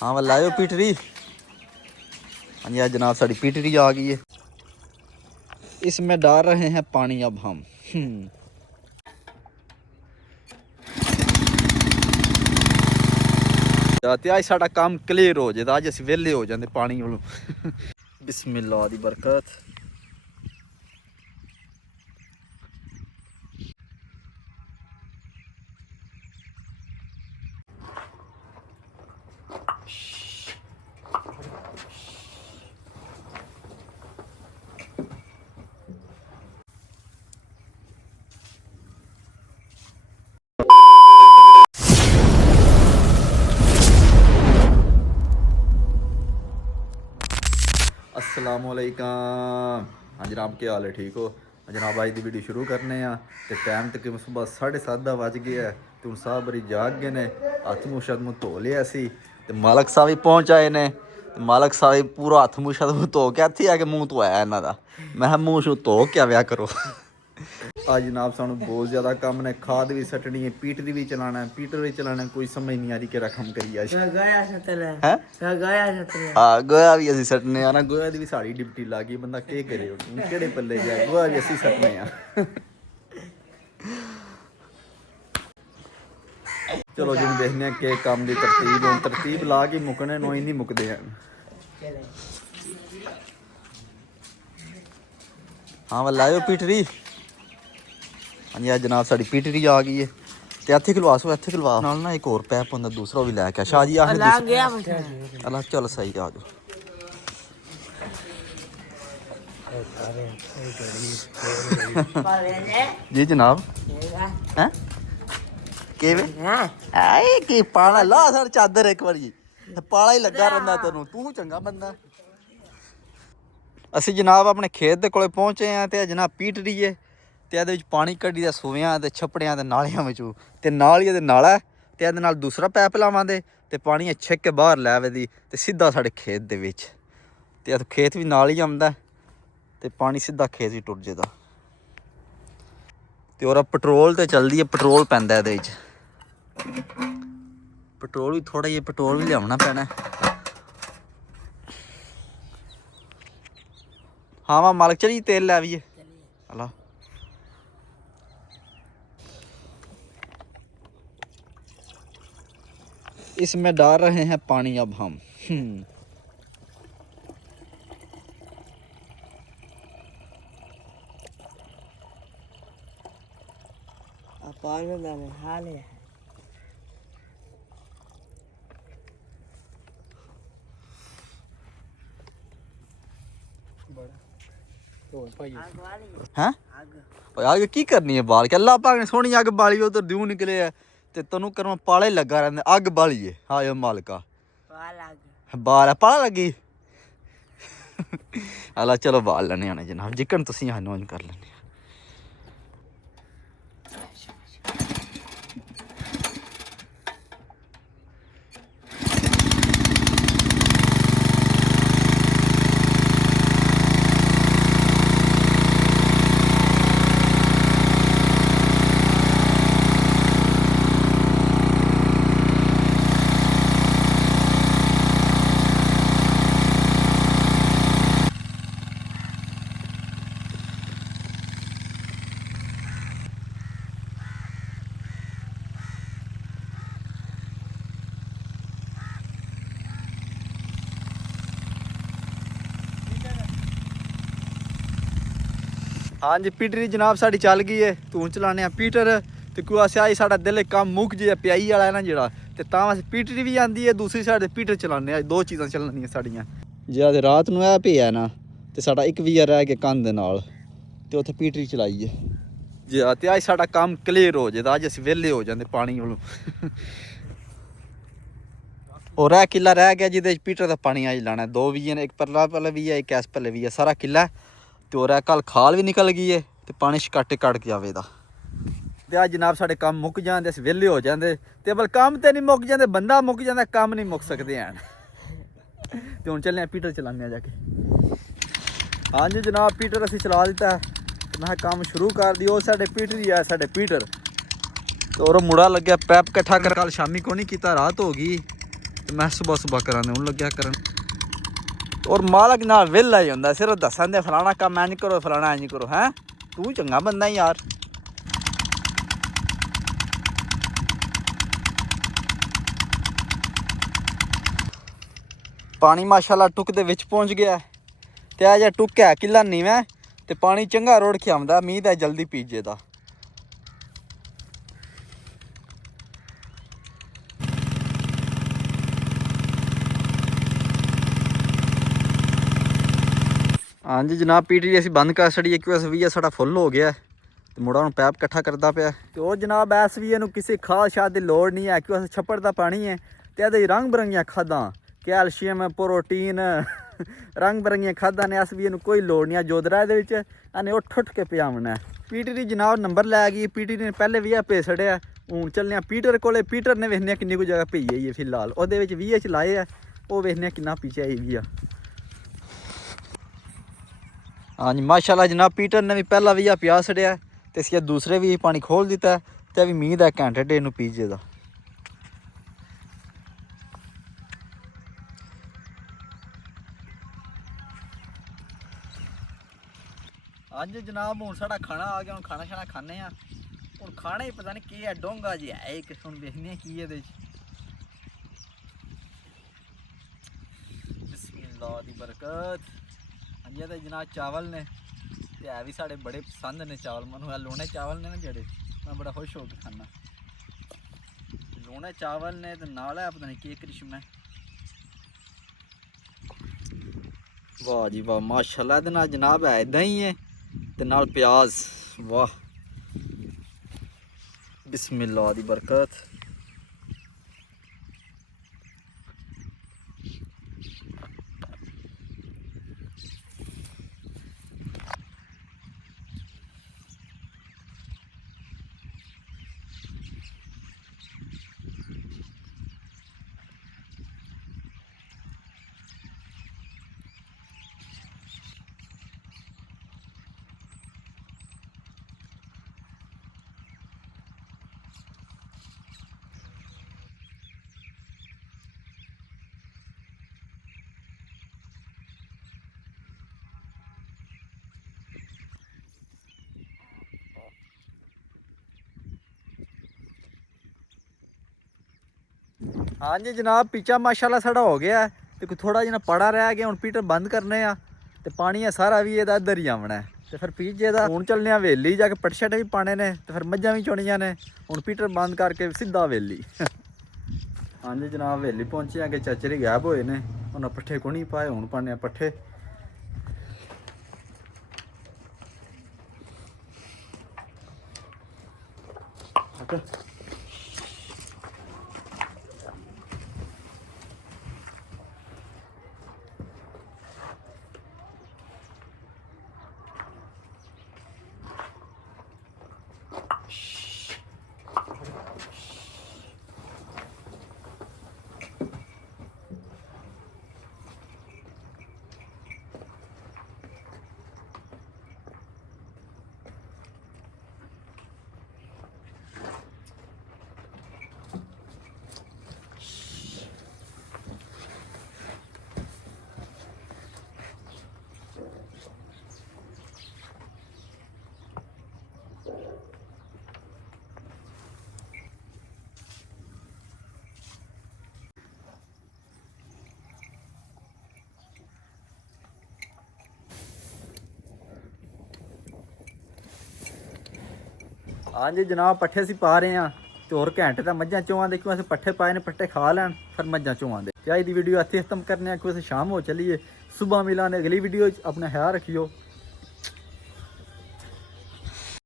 हाँ वह लायो पीटरी। हाँ जी जनाब साड़ी पीटरी आ गई है। इसमें डाल रहे हैं पानी अब हम। आज साडा काम क्लियर हो जाए, अज असीं वेले हो जाते पानी वालों। बिस्मिल्लाह दी बरकत। अस्सलामुअलैकुम। हाँ जनाब क्या हाल है, ठीक हो जनाब? अज की वीडियो शुरू करने तो टाइम तक सुबह 7:30 का बज गया है। तो हूँ साहब बरी जाग गए ने, हथ मूँह शथ मूँह धो लिया सी ते मालक साहब भी पहुँच आए ने। ते मालक साहब पूरा हथ मूँह शथ मूँह धो के इत्थे आके मूँह धोया इन्हां दा। मैं किहा मूँह शूँह धो के आया करो। आज जनाब सानू बहुत ज़्यादा काम ने, खाद भी सटनी है, पीटर भी चलाना है, पीटर भी चलाना है, कोई समझ नहीं आ रही केड़ा काम करिए अज। हाँ गोया भी असीं सटने आ ना, गोया दी भी साड़ी डिप्टी ला गई। बंदा के करे हुण केड़े पल्ले जाए, गोया भी असीं सटने आ। चलो जी देखने के काम की तरतीब, हुण तरतीब ला के मुकने नो ही नहीं मुकदे हैं। हाँ वह लायो पीटरी। हाँ जी जनाब साड़ी पीटरी आ गई है। ते इत्थे खलवा सो, इत्थे खलवा नाल ना एक होर पैप हुंदा दूसरा भी लैके शाह जी आखिर अल्लाह चल सही आ जाओ। जी जनाब हैं कि पाला ला सर चादर एक बारी पाला ही लगा रहा तेनों, तू चंगा बंदा। असी जनाब अपने खेत के कोले पहुंचे हैं तो जनाब पीटरी है तो ये पानी कड्डी दा सूवियां ते छपड़ियां ते नालियां विचों ते नाल ही नाला ते इहदे नाल दूसरा पैप लावांगे ते पानी छिक के बाहर लैवे दी ते सीधा साडे खेत दे विच ते खेत भी नाल ही आंदा ते पानी सीधा खेत ही टुर जांदा। ते और पेट्रोल ते चलदी है, पेट्रोल पैंदा इहदे विच, पेट्रोल भी थोड़ा जिहा पेट्रोल भी लियावना पैना। हाँ वहाँ मालिक चलिए तेल लै आइए। अल्लाह इसमें डाल रहे हैं पानी अब हम। हैं आग की करनी है बाल के? अल्लाह पाक ने सोहनी अग बाली, उधर द्यू निकले है ते तैनू कर पाले लगा रहा अग बाली है। हाँ यो मालका बाल है पाला लगी। अल्लाह चलो बाल लैने आने जनाब, जिकन तुसीं नौन कर लेने। हाँ जी पीटरी जनाब साड़ी चल गई है, तू चलाने पीटर तो कोई आसे आई साड़ा दिल कम मुक जे प्याई वाला है ना जरा तो अस पीटरी भी आती है, दूसरी साइड पीटर चलाने, दो चीज़ां चलनियां साड़ियां। जे रात नूं ऐ पिया ना तो साड़ा एक वीआ रह गया कंध दे नाल ते उत्थे पीटरी चलाई है। जे ते अज साड़ा काम क्लियर हो जाए, अज असीं वेले हो जाते पानी वालों। और यह किला रह गया जिहदे पीटर का पानी अज लाना, दो वीए ने, एक परला पल्ले वी है एक इस पल्ले वी है, सारा किला तो और कल खाल भी निकल गई है तो पानी छकाटे कट जाएगा। तो अज जनाब साढ़े काम मुक जाते, अस वेले हो जाते तो बल काम तो नहीं मुक जाते, बंदा मुक जाता, काम नहीं मुक सकते हैं। तो हम चलने पीटर चलाने जाके। हाँ जी जनाब पीटर असी चला दिता है, मैं काम शुरू कर दी। वो साढ़े पीटर ही है, साढ़े पीटर तो और मुड़ा लग्या पैप कट्ठा कर, कल शामी को नहीं किया, रात हो गई ਤੇ ਮੈਂ ਸੁਬਹ ਕਰਾਂਦੇ ਹੁਣ ਲੱਗਿਆ ਕਰਨ। ਔਰ ਮਾਲਕ ਨਾਲ ਵਿਹਲਾ ਹੀ ਹੁੰਦਾ, ਸਿਰਫ ਦੱਸਣ ਦੇ ਫਲਾਣਾ ਕੰਮ ਇੰਝ ਕਰੋ ਫਲਾਣਾ ਇੰਝ ਕਰੋ। ਹੈਂ ਤੂੰ ਚੰਗਾ ਬੰਦਾ ਯਾਰ। ਪਾਣੀ ਮਾਸ਼ਾਅੱਲਾ ਟੁੱਕ ਦੇ ਵਿੱਚ ਪਹੁੰਚ ਗਿਆ ਤੇ ਆ ਜਿਹਾ ਟੁੱਕ ਹੈ ਕਿੱਲਾ ਨੀਵਾਂ ਤੇ ਪਾਣੀ ਚੰਗਾ ਰੋੜ ਕੇ ਆਉਂਦਾ। ਮੀਂਹ ਦਾ ਜਲਦੀ ਪੀਜੇ ਦਾ। ਹਾਂਜੀ ਜਨਾਬ ਪੀਟੀ ਅਸੀਂ ਬੰਦ ਕਰ ਛੜੀਏ ਕਿਉਂ ਇਸ ਵੀ ਸਾਡਾ ਫੁੱਲ ਹੋ ਗਿਆ ਤੇ ਮੁੰਡਾ ਹੁਣ ਪੈਪ ਇਕੱਠਾ ਕਰਦਾ ਪਿਆ। ਤੇ ਉਹ ਜਨਾਬ ਐਸ ਵੀ ਇਹਨੂੰ ਕਿਸੇ ਖਾਦ ਸ਼ਾਦ ਦੀ ਲੋੜ ਨਹੀਂ ਹੈ ਕਿਉਂ ਛੱਪੜ ਦਾ ਪਾਣੀ ਹੈ ਤੇ ਇਹਦੇ ਰੰਗ ਬਰੰਗੀਆਂ ਖਾਦਾਂ ਕੈਲਸ਼ੀਅਮ ਪ੍ਰੋਟੀਨ ਰੰਗ ਬਰੰਗੀਆਂ ਖਾਦਾਂ ਨੇ। ਐਸ ਵੀ ਇਹਨੂੰ ਕੋਈ ਲੋੜ ਨਹੀਂ ਆ ਜੋਦਰਾ ਇਹਦੇ ਵਿੱਚ ਇਹਨੇ ਉੱਠ ਕੇ ਪਿਆਵਣਾ। ਪੀਟੀ ਦੀ ਜਨਾਬ ਨੰਬਰ ਲੈ ਗਈ। ਪੀਟੀ ਨੇ ਪਹਿਲੇ ਵੀ ਭੇਜ ਛੜਿਆ। ਹੁਣ ਚੱਲਨੇ ਪੀਟਰ ਕੋਲੇ। ਪੀਟਰ ਨੇ ਵੇਖਨੇ ਕਿੰਨੀ ਕੁ ਜਗ੍ਹਾ ਭੇਜੀ ਹੈ ਫਿਲਹਾਲ ਉਹਦੇ ਵਿੱਚ 20 ਲਾਏ ਆ। ਉਹ ਵੇਖਨੇ ਕਿੰਨਾ ਪਿੱਛੇ ਆਈ ਆ। ਹਾਂਜੀ ਮਾਸ਼ਾਅੱਲਾ ਜਨਾਬ ਪੀਟਰ ਨੇ ਵੀ ਪਹਿਲਾ ਵੀ ਪਿਆ ਛੜਿਆ ਤੇ ਅਸੀਂ ਦੂਸਰੇ ਵੀ ਪਾਣੀ ਖੋਲ ਦਿੱਤਾ ਤੇ ਵੀ ਮੀਂਹ ਦਾ ਘੰਟੇ ਡੇ ਨੂੰ ਪੀਜੇ ਦਾ। ਅੱਜ ਜਨਾਬ ਹੁਣ ਸਾਡਾ ਖਾਣਾ ਆ ਗਿਆ। ਹੁਣ ਖਾਣਾ ਛਾਣਾ ਖਾਣੇ ਆ। ਹੁਣ ਖਾਣਾ ਹੀ ਪਤਾ ਨਹੀਂ ਕੀ ਹੈ ਡੋਂਗਾ ਜਿਹਾ ਹੈ ਇੱਕ। ਹੁਣ ਵੇਖਦੇ ਕੀ ਇਹਦੇ 'ਚ। ਬਿਸਮਿल्लाह ਦੀ ਬਰਕਤ। ਹਾਂਜੀ ਇਹਦੇ ਜਨਾਬ ਚਾਵਲ ਨੇ ਤੇ ਹੈ ਵੀ ਸਾਡੇ ਬੜੇ ਪਸੰਦ ਨੇ ਚਾਵਲ। ਮੈਨੂੰ ਲੂਣੇ ਚਾਵਲ ਨੇ ਨਾ ਜਿਹੜੇ ਮੈਂ ਬੜਾ ਖੁਸ਼ ਹੋ ਕੇ ਖਾਣਾ। ਲੂਣੇ ਚਾਵਲ ਨੇ ਤੇ ਨਾਲ ਹੈ ਪਤਾ ਨਹੀਂ ਕੀ ਕ੍ਰਿਸ਼ਮਾ। ਵਾਹ ਜੀ ਵਾਹ ਮਾਸ਼ਾਅੱਲਾ। ਇਹਦੇ ਨਾਲ ਜਨਾਬ ਹੈ ਇਦਾਂ ਹੀ ਹੈ ਤੇ ਨਾਲ ਪਿਆਜ਼। ਵਾਹ ਬਿਸਮਿल्लाह ਦੀ ਬਰਕਤ। ਹਾਂਜੀ ਜਨਾਬ ਪੀਚਾ ਮਾਸ਼ਾਅੱਲਾ ਸਾਡਾ ਹੋ ਗਿਆ ਤੇ ਕੋਈ ਥੋੜਾ ਜਿਹਾ ਪੜਾ ਰਹਿ ਗਿਆ। ਹੁਣ ਪੀਟਰ ਬੰਦ ਕਰਨੇ ਆ ਤੇ ਪਾਣੀ ਹੈ ਸਾਰਾ ਵੀ ਇਹਦਾ ਇੱਧਰ ਹੀ ਆਉਣਾ ਤੇ ਫਿਰ ਪੀਜੇ ਦਾ। ਹੁਣ ਚੱਲਨੇ ਆ ਹਵੇਲੀ ਜਾ ਕੇ ਪਟਸ਼ਟ ਵੀ ਪਾਣੇ ਨੇ ਤੇ ਫਿਰ ਮੱਝਾਂ ਵੀ ਚੋਣੀਆਂ ਨੇ। ਹੁਣ ਪੀਟਰ ਬੰਦ ਕਰਕੇ ਸਿੱਧਾ ਹਵੇਲੀ। ਹਾਂਜੀ ਜਨਾਬ ਹਵੇਲੀ ਪਹੁੰਚੇ ਆ ਕਿ ਚਾਚੇ ਗਾਇਬ ਹੋਏ ਨੇ। ਉਹਨਾਂ ਪੱਠੇ ਕੋ ਨਹੀਂ ਪਾਏ। ਹੁਣ ਪਾਣੇ ਆ ਪੱਠੇ। ਹਾਂਜੀ ਜਨਾਬ ਪੱਠੇ ਅਸੀਂ ਪਾ ਰਹੇ ਹਾਂ ਤੇ ਹੋਰ ਘੰਟੇ ਤਾਂ ਮੱਝਾਂ ਚੋਆਂ ਦੇ ਕਿਉਂ ਅਸੀਂ ਪੱਠੇ ਪਾਏ ਨੇ। ਪੱਠੇ ਖਾ ਲੈਣ ਫਿਰ ਮੱਝਾਂ ਚੋਆਂ ਦੇ। ਤੇ ਅੱਜ ਦੀ ਵੀਡੀਓ ਇੱਥੇ ਖਤਮ ਕਰਨੇ ਆ ਕਿਉਂ ਅਸੀਂ ਸ਼ਾਮ ਹੋ ਚੱਲੀਏ। ਸੁਬਹ ਮਿਲਾਂਗੇ ਅਗਲੀ ਵੀਡੀਓ 'ਚ। ਆਪਣਾ ਖਿਆਲ ਰੱਖਿਓ।